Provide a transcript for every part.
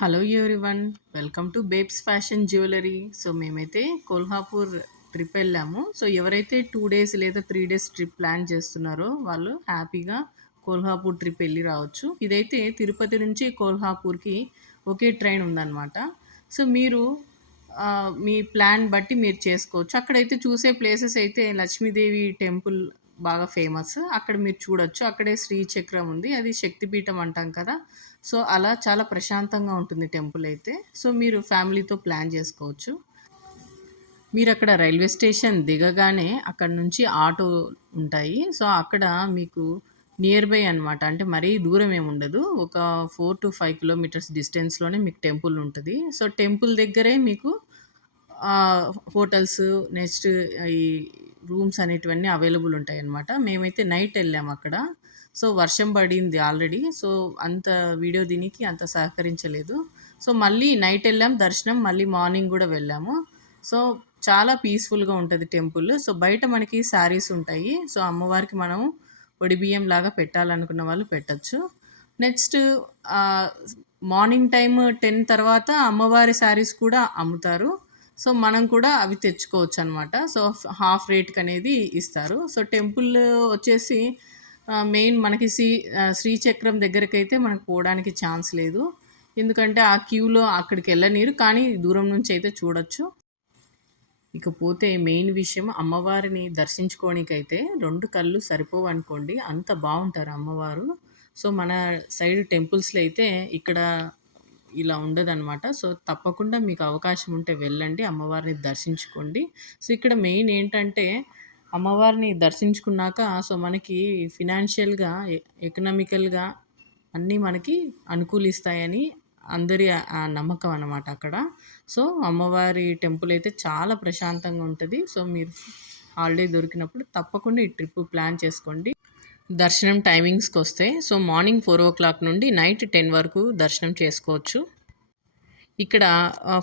Hello everyone, welcome to babes fashion jewellery. So మేమైతే Kolhapur trip వెళ్ళాము. So ఎవరైతే 2 days లేదా 3 డేస్ ట్రిప్ ప్లాన్ చేస్తున్నారో వాళ్ళు హ్యాపీగా కొల్హాపూర్ ట్రిప్ వెళ్ళి రావచ్చు. ఇదైతే తిరుపతి నుంచి కొల్హాపూర్కి ఒకే ట్రైన్ ఉందన్నమాట. సో మీరు మీ ప్లాన్ బట్టి మీరు చేసుకోవచ్చు. అక్కడైతే చూసే ప్లేసెస్ అయితే లక్ష్మీదేవి టెంపుల్ బాగా ఫేమస్. అక్కడ మీరు చూడొచ్చు. అక్కడే శ్రీచక్రం ఉంది, అది శక్తిపీఠం అంటాం కదా. సో అలా చాలా ప్రశాంతంగా ఉంటుంది టెంపుల్ అయితే. సో మీరు ఫ్యామిలీతో ప్లాన్ చేసుకోవచ్చు. మీరు అక్కడ రైల్వే స్టేషన్ దిగగానే అక్కడ నుంచి ఆటో ఉంటాయి. సో అక్కడ మీకు నియర్ బై అనమాట, అంటే మరీ దూరం ఏమి ఉండదు. ఒక 4 to 5 కిలోమీటర్స్ డిస్టెన్స్లోనే మీకు టెంపుల్ ఉంటుంది. సో టెంపుల్ దగ్గరే మీకు హోటల్స్, నెక్స్ట్ ఈ రూమ్స్ అనేటివన్నీ అవైలబుల్ ఉంటాయి అన్నమాట. మేమైతే నైట్ వెళ్ళాము అక్కడ. సో వర్షం పడింది ఆల్రెడీ. సో అంత వీడియో దీనికి అంత సహకరించలేదు. సో మళ్ళీ నైట్ వెళ్ళాం దర్శనం, మళ్ళీ మార్నింగ్ కూడా వెళ్ళాము. సో చాలా పీస్ఫుల్గా ఉంటుంది టెంపుల్. సో బయట మనకి శారీస్ ఉంటాయి. సో అమ్మవారికి మనం బియ్యం లాగా పెట్టాలనుకున్న వాళ్ళు పెట్టచ్చు. నెక్స్ట్ మార్నింగ్ టైం 10 తర్వాత అమ్మవారి శారీస్ కూడా అమ్ముతారు. సో మనం కూడా అవి తెచ్చుకోవచ్చు అనమాట. సో హాఫ్ రేట్కి అనేది ఇస్తారు. సో టెంపుల్ వచ్చేసి మెయిన్ మనకి శ్రీచక్రం దగ్గరకైతే మనకు పోవడానికి ఛాన్స్ లేదు. ఎందుకంటే ఆ క్యూలో అక్కడికి వెళ్ళనీరు, కానీ దూరం నుంచి అయితే చూడొచ్చు. ఇకపోతే మెయిన్ విషయం, అమ్మవారిని దర్శించుకోవడానికైతే 2 కళ్ళు సరిపోవు అనుకోండి, అంత బాగుంటారు అమ్మవారు. సో మన సైడ్ టెంపుల్స్లో అయితే ఇక్కడ ఇలా ఉండదన్నమాట. సో తప్పకుండా మీకు అవకాశం ఉంటే వెళ్ళండి, అమ్మవారిని దర్శించుకోండి. సో ఇక్కడ మెయిన్ ఏంటంటే అమ్మవారిని దర్శించుకున్నాక సో మనకి ఫినాన్షియల్గా, ఎకనామికల్గా అన్నీ మనకి అనుకూలిస్తాయని అందరి నమ్మకం అన్నమాట అక్కడ. సో అమ్మవారి టెంపుల్ అయితే చాలా ప్రశాంతంగా ఉంటుంది. సో మీరు హాలిడే దొరికినప్పుడు తప్పకుండా ఈ ట్రిప్ ప్లాన్ చేసుకోండి. దర్శనం టైమింగ్స్కి వస్తే సో మార్నింగ్ 4 o'clock నుండి నైట్ 10 వరకు దర్శనం చేసుకోవచ్చు. ఇక్కడ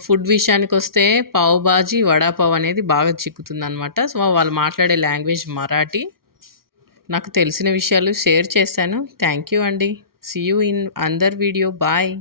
ఫుడ్ విషయానికి వస్తే పావ్ బాజీ, వడాపావ్ అనేది బాగా చిక్కుతుందనమాట. సో వాళ్ళు మాట్లాడే లాంగ్వేజ్ మరాఠీ. నాకు తెలిసిన విషయాలు షేర్ చేశాను. థ్యాంక్ యూ అండి. సీ యూ ఇన్ అందర్ వీడియో. బాయ్.